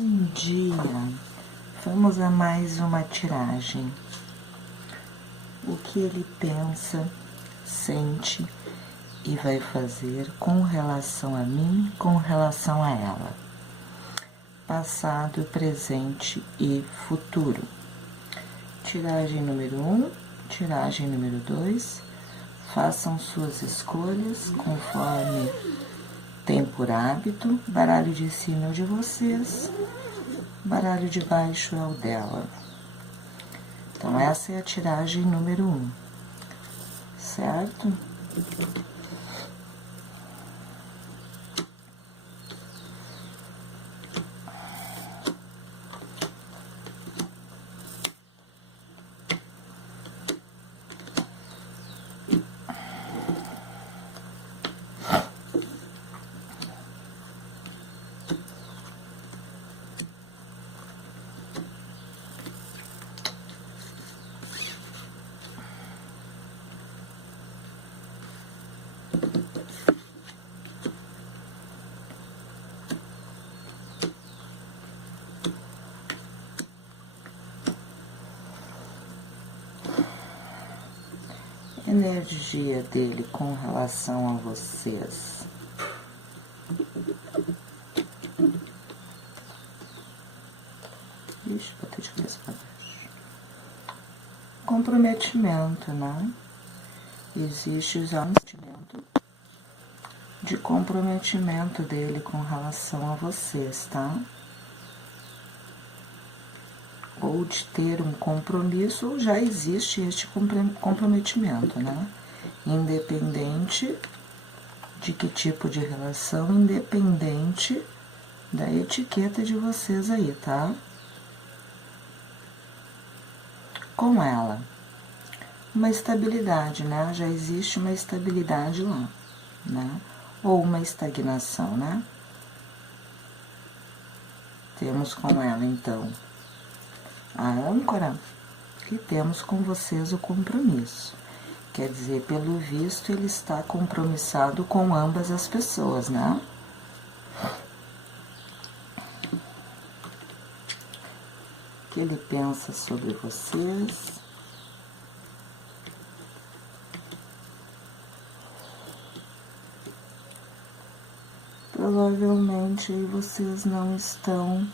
Bom dia, vamos a mais uma tiragem. O que ele pensa, sente e vai fazer com relação a mim, com relação a ela. Passado, presente e futuro. Tiragem número 1, tiragem número 2. Façam suas escolhas conforme tem por hábito. Baralho de cima é o de vocês, baralho de baixo é o dela. Então, essa é a tiragem número 1, certo? Energia dele com relação a vocês. Ixi, botei de cabeça pra baixo. Comprometimento, né? Existe já um sentimento de comprometimento dele com relação a vocês, tá? Ou de ter um compromisso, ou já existe este comprometimento, né? Independente de que tipo de relação, independente da etiqueta de vocês aí, tá? Com ela, uma estabilidade, né? Já existe uma estabilidade lá, né? Ou uma estagnação, né? Temos com ela, então, a âncora e temos com vocês o compromisso. Quer dizer, pelo visto, ele está compromissado com ambas as pessoas, né? O que ele pensa sobre vocês? Provavelmente vocês não estão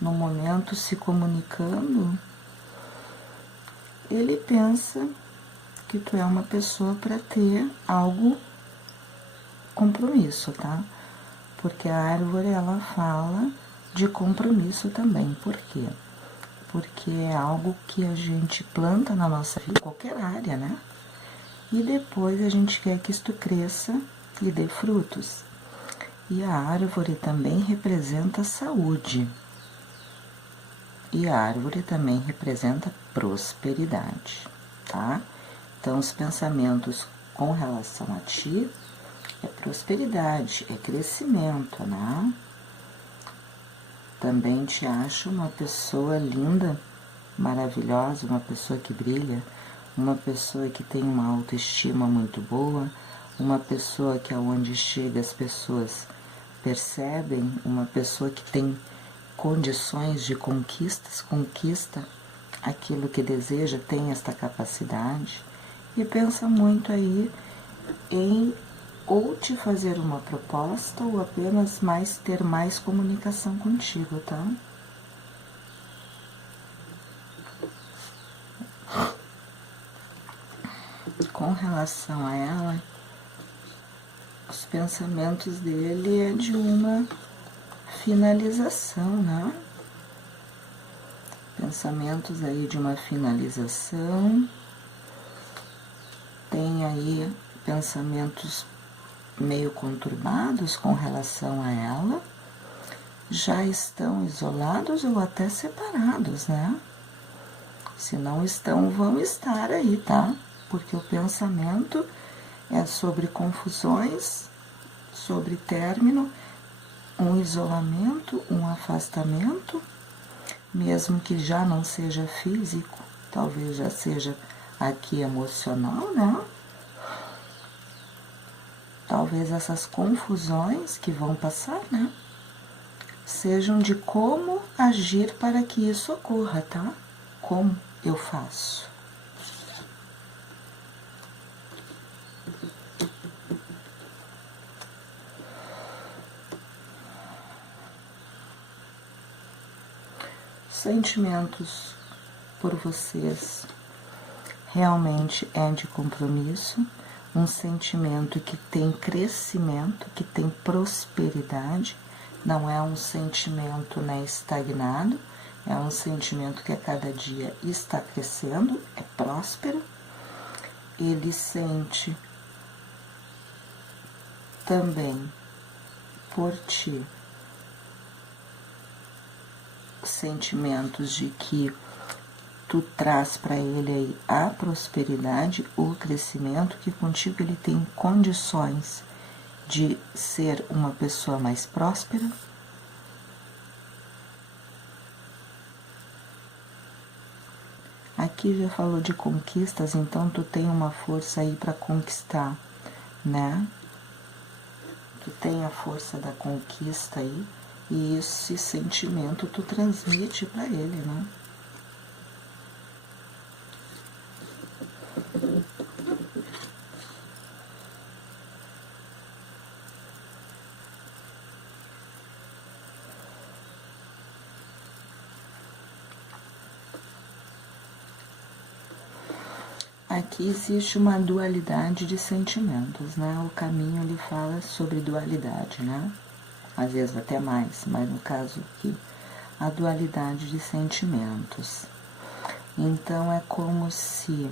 no momento se comunicando. Ele pensa que tu é uma pessoa para ter algo, compromisso, tá? Porque a árvore, ela fala de compromisso também. Por quê? Porque é algo que a gente planta na nossa vida, qualquer área, né? E depois a gente quer que isto cresça e dê frutos. E a árvore também representa saúde. E a árvore também representa prosperidade, tá? Então, os pensamentos com relação a ti é prosperidade, é crescimento, né? Também te acho uma pessoa linda, maravilhosa, uma pessoa que brilha, uma pessoa que tem uma autoestima muito boa, uma pessoa que aonde chega as pessoas percebem, uma pessoa que tem condições de conquista aquilo que deseja, tem esta capacidade e pensa muito aí em ou te fazer uma proposta ou apenas ter mais comunicação contigo, tá? Com relação a ela, os pensamentos dele é de uma finalização, né? Pensamentos aí de uma finalização. Tem aí pensamentos meio conturbados com relação a ela. Já estão isolados ou até separados, né? Se não estão, vão estar aí, tá? Porque o pensamento é sobre confusões, sobre término, um isolamento, um afastamento, mesmo que já não seja físico, talvez já seja aqui emocional, né? Talvez essas confusões que vão passar, né? sejam de como agir para que isso ocorra, tá? Como eu faço. Sentimentos por vocês realmente é de compromisso, um sentimento que tem crescimento, que tem prosperidade, não é um sentimento, né, estagnado, é um sentimento que a cada dia está crescendo, é próspero. Ele sente também por ti sentimentos de que tu traz para ele aí a prosperidade, o crescimento, que contigo ele tem condições de ser uma pessoa mais próspera. Aqui já falou de conquistas, então tu tem uma força aí para conquistar, né? Tu tem a força da conquista aí, e esse sentimento tu transmite para ele, né? Aqui existe uma dualidade de sentimentos, né? O caminho ele fala sobre dualidade, né? Às vezes até mais, mas no caso aqui, a dualidade de sentimentos. Então é como se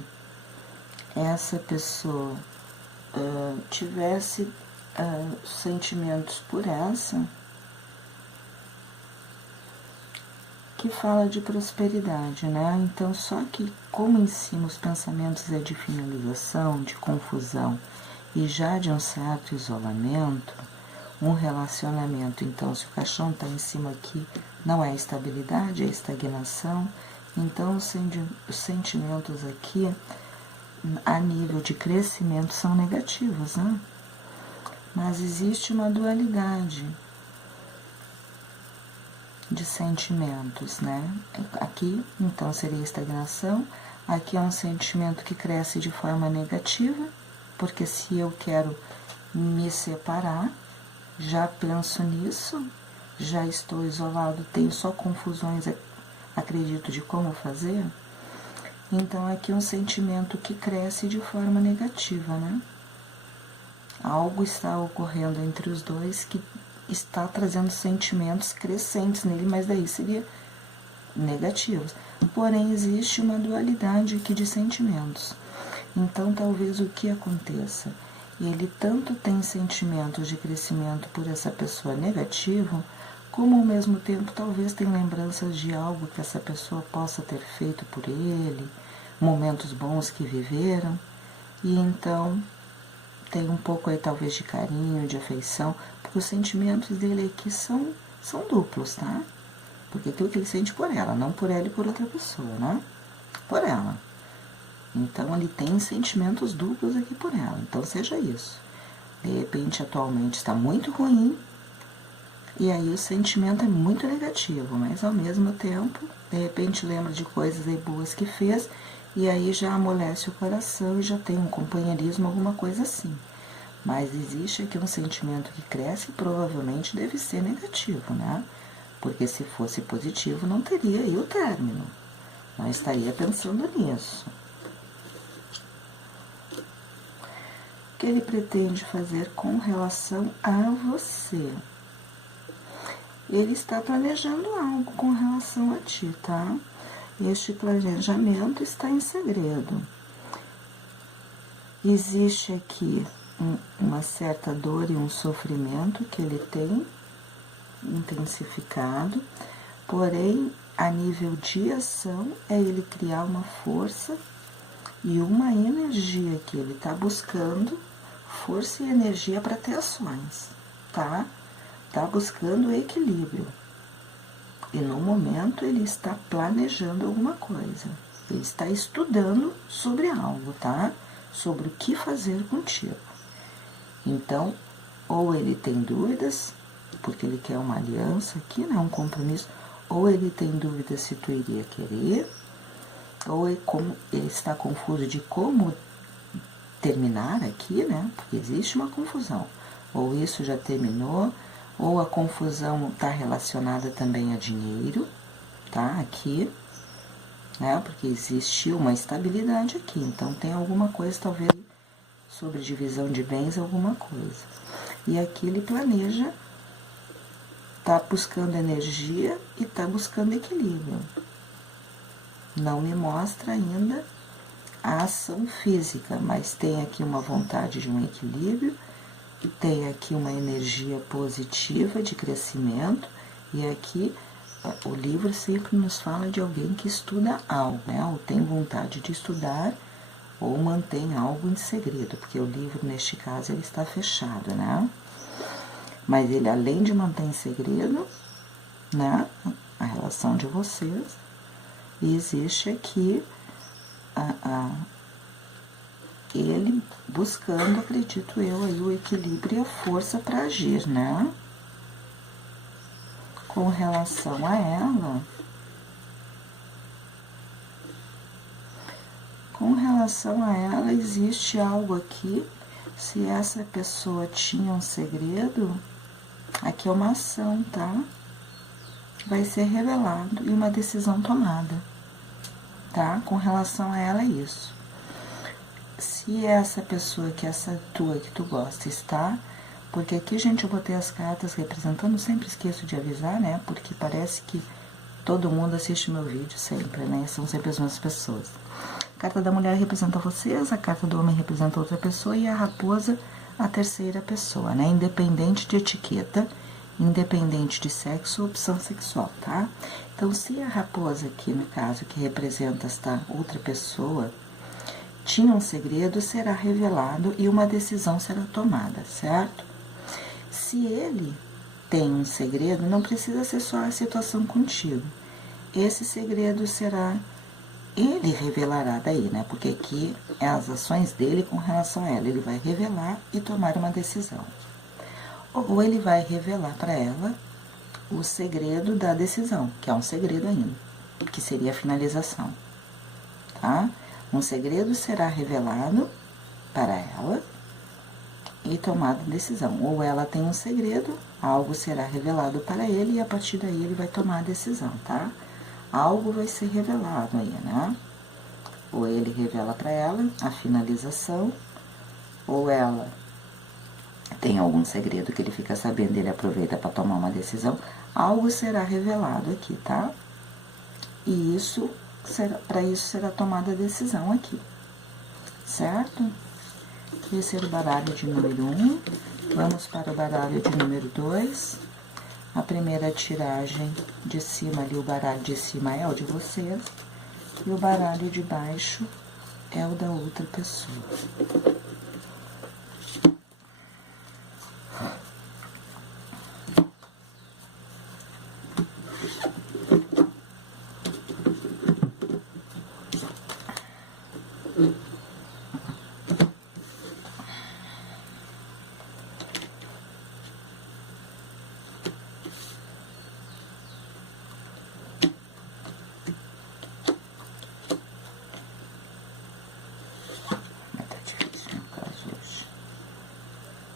essa pessoa tivesse sentimentos por essa, que fala de prosperidade, né? Então, só que como em cima os pensamentos é de finalização, de confusão e já de um certo isolamento, um relacionamento, então, se o caixão tá em cima aqui, não é estabilidade, é estagnação. Então, os sentimentos aqui, a nível de crescimento, são negativos, né? Mas existe uma dualidade de sentimentos, né? Aqui, então, seria estagnação. Aqui é um sentimento que cresce de forma negativa, porque se eu quero me separar, já penso nisso, já estou isolado, tenho só confusões, acredito de como fazer. Então, aqui é um sentimento que cresce de forma negativa, né? Algo está ocorrendo entre os dois que está trazendo sentimentos crescentes nele, mas daí seria negativos. Porém, existe uma dualidade aqui de sentimentos. Então, talvez o que aconteça? Ele tanto tem sentimentos de crescimento por essa pessoa negativo, como ao mesmo tempo talvez tem lembranças de algo que essa pessoa possa ter feito por ele, momentos bons que viveram, e então tem um pouco aí talvez de carinho, de afeição, porque os sentimentos dele aqui são duplos, tá? Porque aquilo que ele sente por ela, não por ela e por outra pessoa, né? Por ela. Então, ele tem sentimentos duplos aqui por ela. Então, seja isso. De repente, atualmente, está muito ruim, e aí o sentimento é muito negativo, mas ao mesmo tempo, de repente, lembra de coisas aí boas que fez, e aí já amolece o coração e já tem um companheirismo, alguma coisa assim. Mas existe aqui um sentimento que cresce e provavelmente deve ser negativo, né? Porque se fosse positivo, não teria aí o término. Não estaria pensando nisso. O que ele pretende fazer com relação a você? Ele está planejando algo com relação a ti, tá? Este planejamento está em segredo. Existe aqui uma certa dor e um sofrimento que ele tem intensificado, porém, a nível de ação, é ele criar uma força e uma energia que ele está buscando, força e energia para ter ações, tá? Tá buscando equilíbrio. E no momento ele está planejando alguma coisa. Ele está estudando sobre algo, tá? Sobre o que fazer contigo. Então, ou ele tem dúvidas, porque ele quer uma aliança aqui, né? Um compromisso. Ou ele tem dúvida se tu iria querer, ou ele está confuso de como terminar aqui, né? Porque existe uma confusão. Ou isso já terminou, ou a confusão está relacionada também a dinheiro, tá? Aqui, né? Porque existe uma estabilidade aqui. Então, tem alguma coisa, talvez, sobre divisão de bens, alguma coisa. E aqui ele planeja, tá buscando energia e tá buscando equilíbrio. Não me mostra ainda a ação física, mas tem aqui uma vontade de um equilíbrio, tem aqui uma energia positiva de crescimento, e aqui o livro sempre nos fala de alguém que estuda algo, né? Ou tem vontade de estudar, ou mantém algo em segredo, porque o livro, neste caso, ele está fechado, né? Mas ele, além de manter em segredo, né, a relação de vocês, existe aqui ele buscando, acredito eu, aí o equilíbrio e a força para agir, né? Com relação a ela, existe algo aqui. Se essa pessoa tinha um segredo, aqui é uma ação, tá? Vai ser revelado e uma decisão tomada, tá? Com relação a ela, é isso. Se essa pessoa que essa tua que tu gosta está, porque aqui, gente, eu botei as cartas representando, sempre esqueço de avisar, né? Porque parece que todo mundo assiste meu vídeo sempre, né? São sempre as mesmas pessoas. A carta da mulher representa vocês, a carta do homem representa outra pessoa e a raposa a terceira pessoa, né? Independente de etiqueta, independente de sexo ou opção sexual, tá? Então, se a raposa aqui, no caso, que representa esta outra pessoa, tinha um segredo, será revelado e uma decisão será tomada, certo? Se ele tem um segredo, não precisa ser só a situação contigo. Esse segredo será, ele revelará daí, né? Porque aqui é as ações dele com relação a ela. Ele vai revelar e tomar uma decisão. Ou ele vai revelar para ela o segredo da decisão, que é um segredo ainda, que seria a finalização, tá? Um segredo será revelado para ela e tomada a decisão. Ou ela tem um segredo, algo será revelado para ele e a partir daí ele vai tomar a decisão, tá? Algo vai ser revelado aí, né? Ou ele revela para ela a finalização, ou ela tem algum segredo que ele fica sabendo, ele aproveita para tomar uma decisão. Algo será revelado aqui, tá? E isso, para isso será tomada a decisão aqui, certo? Esse era o baralho de número 1. Vamos para o baralho de número 2. A primeira tiragem de cima ali, o baralho de cima é o de vocês. E o baralho de baixo é o da outra pessoa.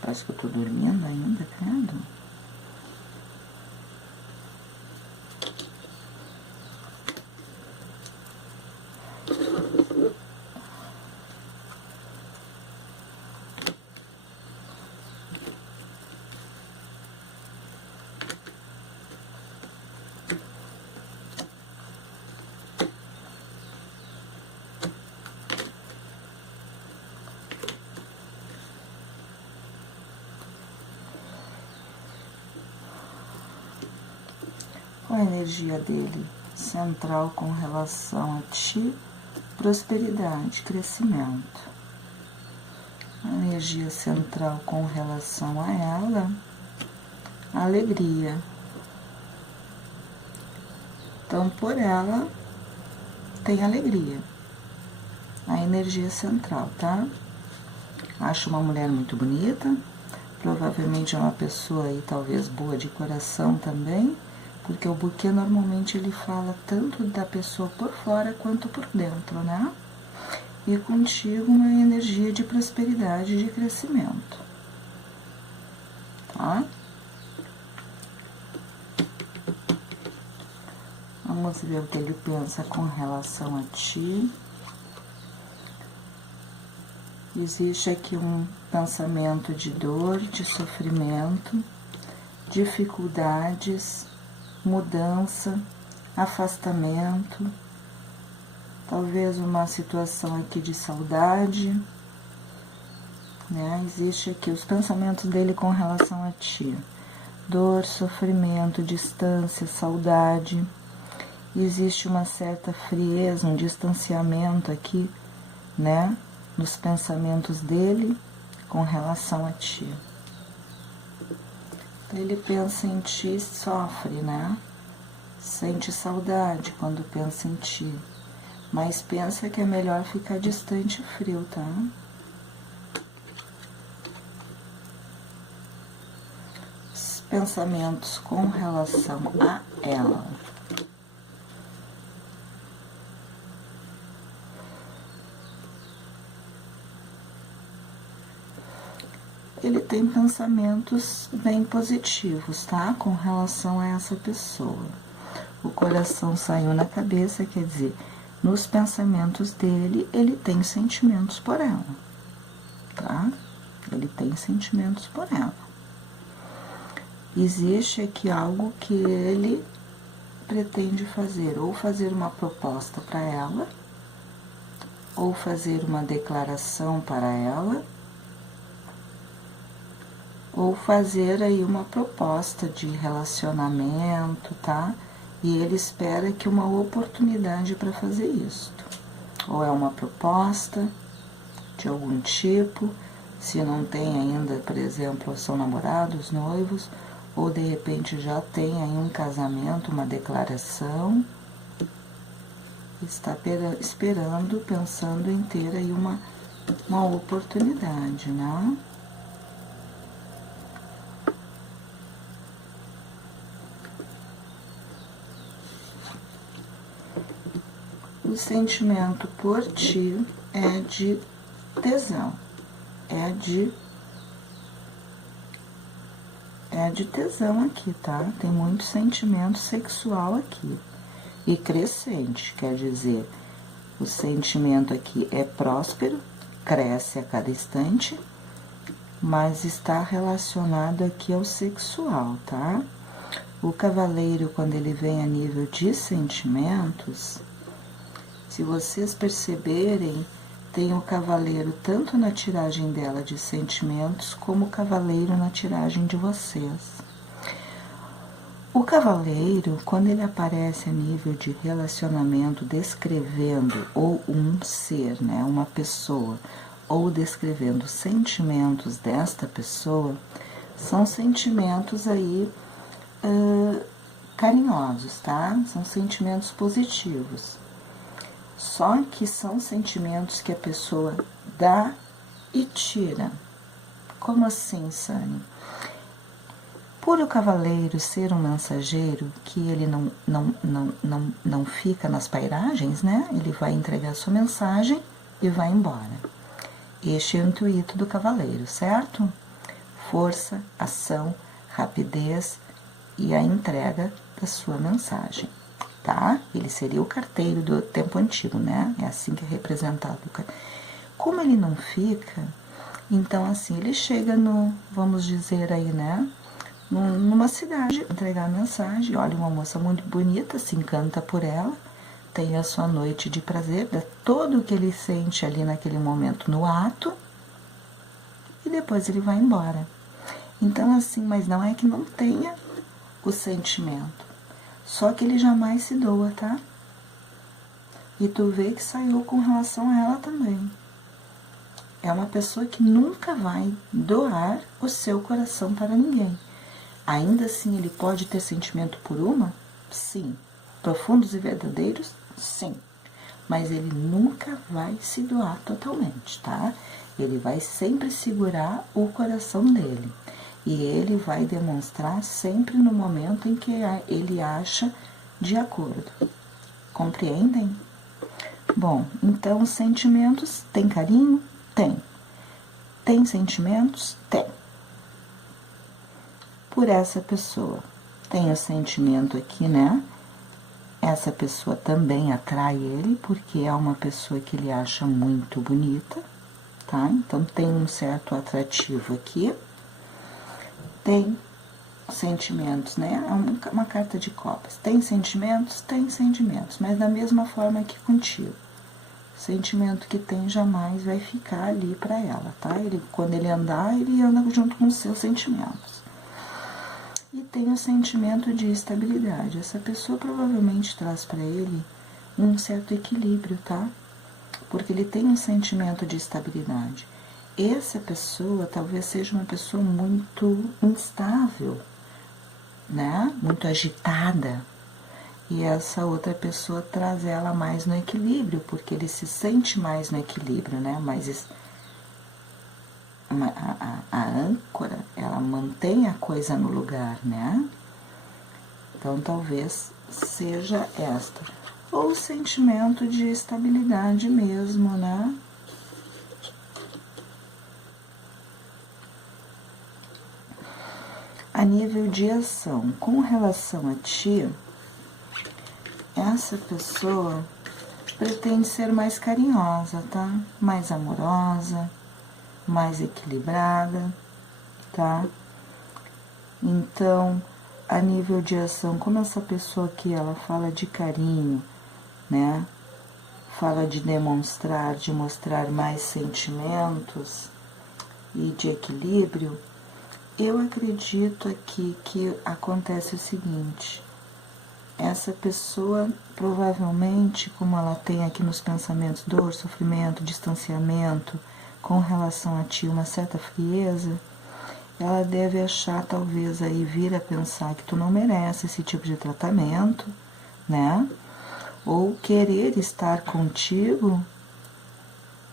Parece que eu tô dormindo ainda, credo. Qual a energia dele central com relação a ti? Prosperidade, crescimento. A energia central com relação a ela, alegria. Então, por ela, tem alegria. A energia central, tá? Acho uma mulher muito bonita, provavelmente é uma pessoa aí talvez boa de coração também, porque o buquê normalmente ele fala tanto da pessoa por fora quanto por dentro, né? E contigo uma energia de prosperidade e de crescimento, tá? Vamos ver o que ele pensa com relação a ti. Existe aqui um pensamento de dor, de sofrimento, dificuldades, mudança, afastamento, talvez uma situação aqui de saudade, né? Existe aqui os pensamentos dele com relação a ti. Dor, sofrimento, distância, saudade. Existe uma certa frieza, um distanciamento aqui, né? Nos pensamentos dele com relação a ti. Então, ele pensa em ti e sofre, né? Sente saudade quando pensa em ti. Mas pensa que é melhor ficar distante e frio, tá? Os pensamentos com relação a ela. Ele tem pensamentos bem positivos, tá? Com relação a essa pessoa. O coração saiu na cabeça, quer dizer, nos pensamentos dele, ele tem sentimentos por ela, tá? Ele tem sentimentos por ela. Existe aqui algo que ele pretende fazer, ou fazer uma proposta para ela, ou fazer uma declaração para ela, ou fazer aí uma proposta de relacionamento, tá? E ele espera que uma oportunidade para fazer isto. Ou é uma proposta de algum tipo, se não tem ainda, por exemplo, são namorados, noivos, ou de repente já tem aí um casamento, uma declaração. Está esperando, pensando em ter aí uma oportunidade, né? O sentimento por ti é de tesão, é de tesão aqui, tá? Tem muito sentimento sexual aqui e crescente, quer dizer, o sentimento aqui é próspero, cresce a cada instante, mas está relacionado aqui ao sexual, tá? O cavaleiro, quando ele vem a nível de sentimentos, se vocês perceberem, tem o cavaleiro tanto na tiragem dela de sentimentos, como o cavaleiro na tiragem de vocês. O cavaleiro, quando ele aparece a nível de relacionamento, descrevendo ou um ser, né, uma pessoa, ou descrevendo sentimentos desta pessoa, são sentimentos aí carinhosos, tá? São sentimentos positivos. Só que são sentimentos que a pessoa dá e tira. Como assim, Sani? Por o cavaleiro ser um mensageiro, que ele não fica nas pairagens, né? Ele vai entregar sua mensagem e vai embora. Este é o intuito do cavaleiro, certo? Força, ação, rapidez e a entrega da sua mensagem. Tá? Ele seria o carteiro do tempo antigo, né? É assim que é representado. Como ele não fica, então assim, ele chega no, vamos dizer aí, né? Numa cidade, entregar a mensagem, olha, uma moça muito bonita, se encanta por ela, tem a sua noite de prazer, dá todo o que ele sente ali naquele momento no ato, e depois ele vai embora. Então assim, mas não é que não tenha o sentimento. Só que ele jamais se doa, tá? E tu vê que saiu com relação a ela também. É uma pessoa que nunca vai doar o seu coração para ninguém. Ainda assim, ele pode ter sentimento por uma? Sim. Profundos e verdadeiros? Sim. Mas ele nunca vai se doar totalmente, tá? Ele vai sempre segurar o coração dele. E ele vai demonstrar sempre no momento em que ele acha de acordo. Compreendem? Bom, então os sentimentos, tem carinho? Tem. Tem sentimentos? Tem. Por essa pessoa. Tem o sentimento aqui, né? Essa pessoa também atrai ele, porque é uma pessoa que ele acha muito bonita, tá? Então, tem um certo atrativo aqui. Tem sentimentos, né? É uma carta de copas. Tem sentimentos? Tem sentimentos, mas da mesma forma que contigo. O sentimento que tem jamais vai ficar ali para ela, tá? Quando ele andar, ele anda junto com os seus sentimentos. E tem o sentimento de estabilidade. Essa pessoa provavelmente traz para ele um certo equilíbrio, tá? Porque ele tem um sentimento de estabilidade. Essa pessoa talvez seja uma pessoa muito instável, né? Muito agitada. E essa outra pessoa traz ela mais no equilíbrio, porque ele se sente mais no equilíbrio, né? A âncora, ela mantém a coisa no lugar, né? Então, talvez seja esta. Ou o sentimento de estabilidade mesmo, né? A nível de ação, com relação a ti, essa pessoa pretende ser mais carinhosa, tá? Mais amorosa, mais equilibrada, tá? Então, a nível de ação, como essa pessoa aqui, ela fala de carinho, né? Fala de demonstrar, de mostrar mais sentimentos e de equilíbrio, eu acredito aqui que acontece o seguinte: essa pessoa, provavelmente, como ela tem aqui nos pensamentos dor, sofrimento, distanciamento, com relação a ti uma certa frieza, ela deve achar, talvez, aí vir a pensar que tu não merece esse tipo de tratamento, né? Ou querer estar contigo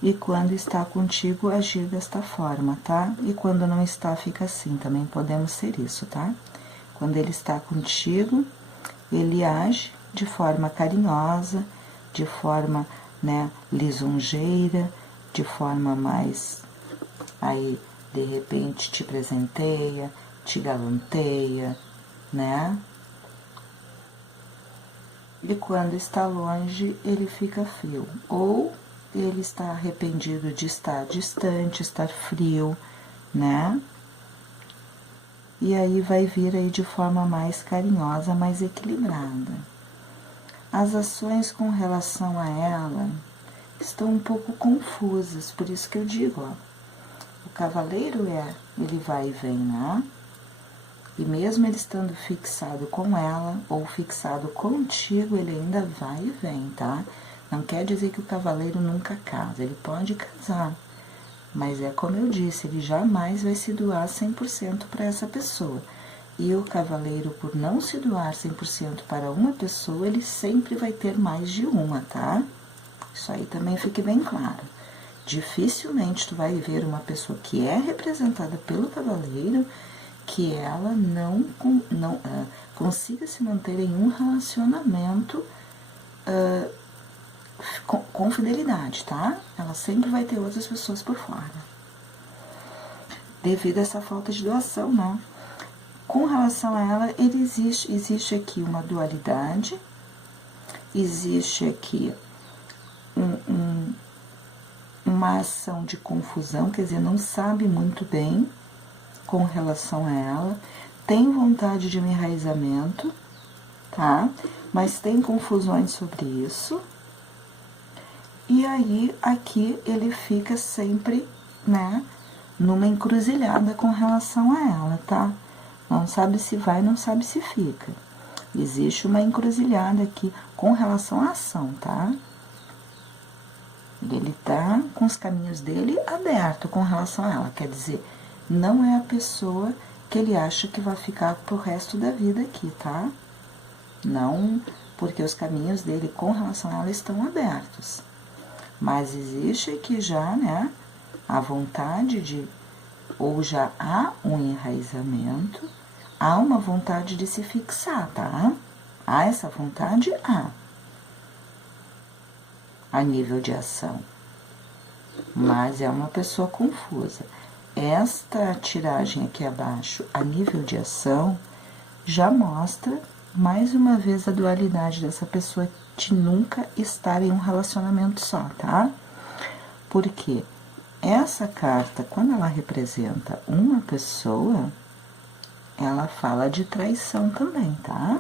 e quando está contigo agir desta forma, tá? E quando não está, fica assim, também podemos ser isso, tá? Quando ele está contigo, ele age de forma carinhosa, de forma, né, lisonjeira, de forma mais, aí, de repente, te presenteia, te galanteia, né? E quando está longe, ele fica frio. Ou ele está arrependido de estar distante, estar frio, né? E aí vai vir aí de forma mais carinhosa, mais equilibrada. As ações com relação a ela estão um pouco confusas, por isso que eu digo, ó, o cavaleiro ele vai e vem, né? E mesmo ele estando fixado com ela, ou fixado contigo, ele ainda vai e vem, tá? Não quer dizer que o cavaleiro nunca casa, ele pode casar, mas é como eu disse, ele jamais vai se doar 100% para essa pessoa. E o cavaleiro, por não se doar 100% para uma pessoa, ele sempre vai ter mais de uma, tá? Isso aí também fique bem claro. Dificilmente tu vai ver uma pessoa que é representada pelo cavaleiro que ela não consiga se manter em um relacionamento com fidelidade, tá? Ela sempre vai ter outras pessoas por fora. Devido a essa falta de doação, né? Com relação a ela, existe aqui uma dualidade, existe aqui uma ação de confusão, quer dizer, não sabe muito bem com relação a ela, tem vontade de um enraizamento, tá? Mas tem confusões sobre isso. E aí, aqui, ele fica sempre, né, numa encruzilhada com relação a ela, tá? Não sabe se vai, não sabe se fica. Existe uma encruzilhada aqui com relação à ação, tá? Ele tá com os caminhos dele abertos com relação a ela, quer dizer, não é a pessoa que ele acha que vai ficar pro resto da vida aqui, tá? Não, porque os caminhos dele com relação a ela estão abertos. Mas existe aqui já, né, a vontade de ou já há um enraizamento, há uma vontade de se fixar, tá? Há essa vontade? Há. A nível de ação. Mas é uma pessoa confusa. Esta tiragem aqui abaixo, a nível de ação, já mostra mais uma vez a dualidade dessa pessoa de nunca estar em um relacionamento só, tá? Porque essa carta, quando ela representa uma pessoa, ela fala de traição também, tá?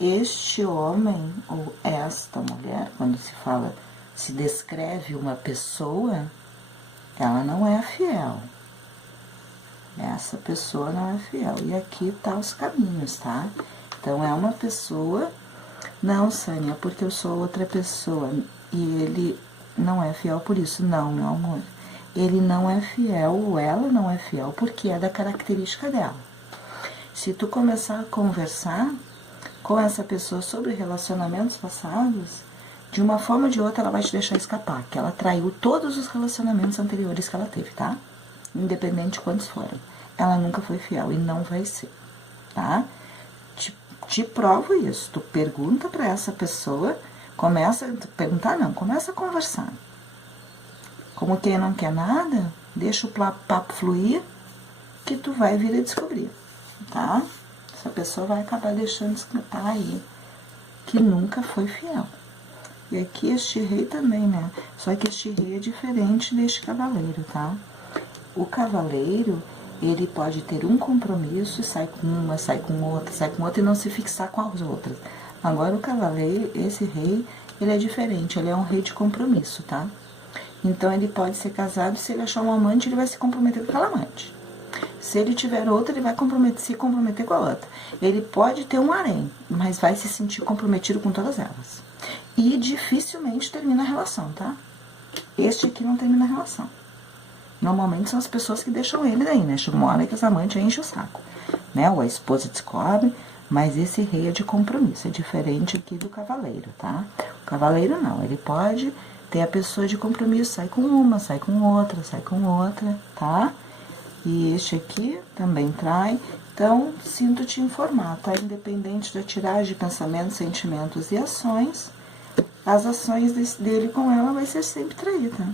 Este homem ou esta mulher, quando se fala, se descreve uma pessoa, ela não é fiel. Essa pessoa não é fiel. E aqui tá os caminhos, tá? Então, é uma pessoa... Não, Sânia, porque eu sou outra pessoa e ele não é fiel por isso. Não, meu amor. Ele não é fiel ou ela não é fiel porque é da característica dela. Se tu começar a conversar com essa pessoa sobre relacionamentos passados, de uma forma ou de outra ela vai te deixar escapar, que ela traiu todos os relacionamentos anteriores que ela teve, tá? Independente de quantos forem. Ela nunca foi fiel e não vai ser, tá? Te provo isso. Tu pergunta pra essa pessoa, começa a conversar. Como quem não quer nada, deixa o papo fluir, que tu vai vir a descobrir, tá? Essa pessoa vai acabar deixando escapar aí, que nunca foi fiel. E aqui este rei também, né? Só que este rei é diferente deste cavaleiro, tá? O cavaleiro, ele pode ter um compromisso e sai com uma, sai com outra e não se fixar com as outras. Agora o cavaleiro, esse rei, ele é diferente, ele é um rei de compromisso, tá? Então ele pode ser casado, se ele achar um amante, ele vai se comprometer com aquela amante. Se ele tiver outra, ele vai se comprometer com a outra. Ele pode ter um harém, mas vai se sentir comprometido com todas elas. E dificilmente termina a relação, tá? Este aqui não termina a relação. Normalmente são as pessoas que deixam ele daí, né? Chega uma hora que as amantes enchem o saco, né? Ou a esposa descobre, mas esse rei é de compromisso, é diferente aqui do cavaleiro, tá? O cavaleiro não, ele pode ter a pessoa de compromisso, sai com uma, sai com outra, tá? E este aqui também trai. Então, sinto te informar, tá? Independente da tiragem de pensamentos, sentimentos e ações, as ações dele com ela vai ser sempre traída,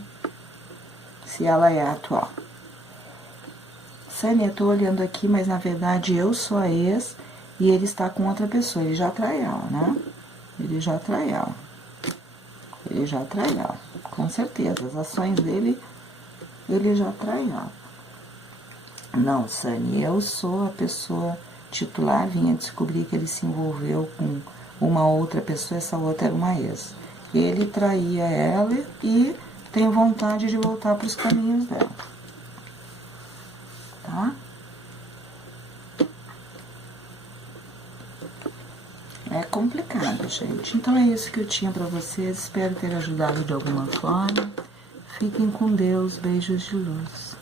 se ela é atual. Sânia, eu tô olhando aqui, mas na verdade eu sou a ex e ele está com outra pessoa. Ele já trai ela, né? Ele já trai ela. Ele já trai ela. Com certeza. As ações dele, ele já trai ela. Não, Sânia, eu sou a pessoa titular. Vinha descobrir que ele se envolveu com uma outra pessoa. Essa outra era uma ex. Ele traía ela e tem vontade de voltar para os caminhos dela. Tá? É complicado, gente. Então é isso que eu tinha para vocês. Espero ter ajudado de alguma forma. Fiquem com Deus. Beijos de luz.